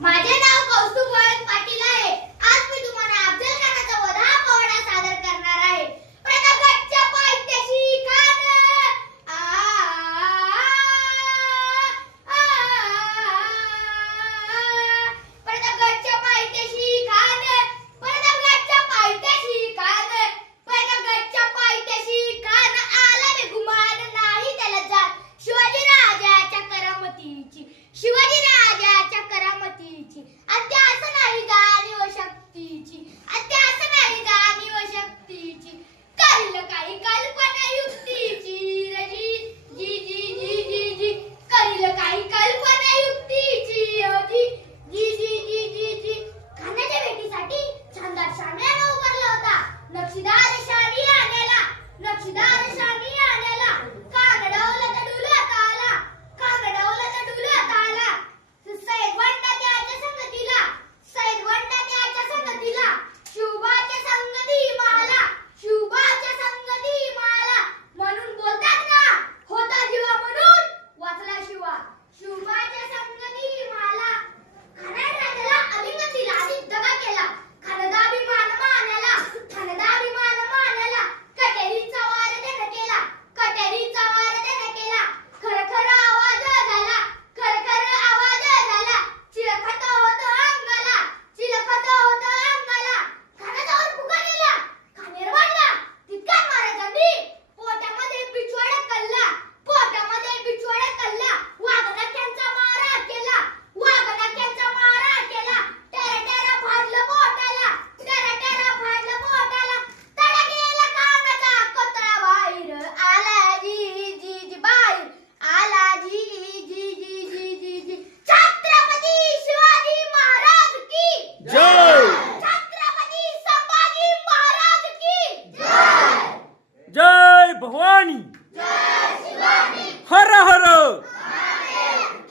माझे नाव कौस्तुभ वळद पाटील आहे. आज मी तुम्हाला अफजल खानाचा वध हा पोवाडा सादर करणार आहे. प्रतापगडच्या पायथ्याशी खान प्रतापगडच्या पायथ्याशी खान प्रतापगडच्या पायथ्याशी खान प्रतापगडच्या पायथ्याशी खान आला बेगुमान नाही त्याला जात शिवाजी राजाच्या करामतीची शिवाजी राजाच्या करामतीची अत्यास नाही जाणीव शक्तीची अत्यास नाही जाणीव शक्तीची करील काही कल्पना युक्तीची रजी जी जी जी जी जी करील काही कल्पना युक्तीची जी जी जी जी जी जी खानाच्या भेटीसाठी शानदार शाम्याना उभारला होता. नक्षीदार शामी आण्याला नक्षीदार शामी आण्याला कानडवला तर डुलत आला कानडवला तर डुलत आला. सैद वंडा त्याच्या संगतीला सैद वंडा त्याच्या संगतीला शुभाच्या संगती माला शुभाच्या संगती माला म्हणून बोलतात ना होता जीवा म्हणून वाचला शिवा शुभाच्या संगती माला. खानाने राजाला आलिंगन दिला आणि दगा केला. खानदाभिमान मानाला खानदाभिमान मानाला कटेरीचा वार त्यानं केला कटेरीचा वार त्यानं केला. खरखर आवाज झाला खरखर आवाज झाला चिलखत होत अंगाला चिलखत होत अंगाला. खानाच्यावर फुगा गेला खानेर वाढला तितकाच महाराजांनी पोटामध्ये बिछवाडा कल्ला पोटामध्ये बिछवाडा कल्ला. वाघनख्यांचा मारा केला वाघनख्यांचा मारा केला. टेरा टेरा फाडलं पोटाला टेरा टेरा फाडलं पोटाला. तडा गेला खानाचा कोतळा बाहेर आला जी जी जी बाहेर आला जी जी जी जी जी जी. छत्रपती शिवाजी महाराज की जय छत्रपती संभाजी महाराज की जय भवानी.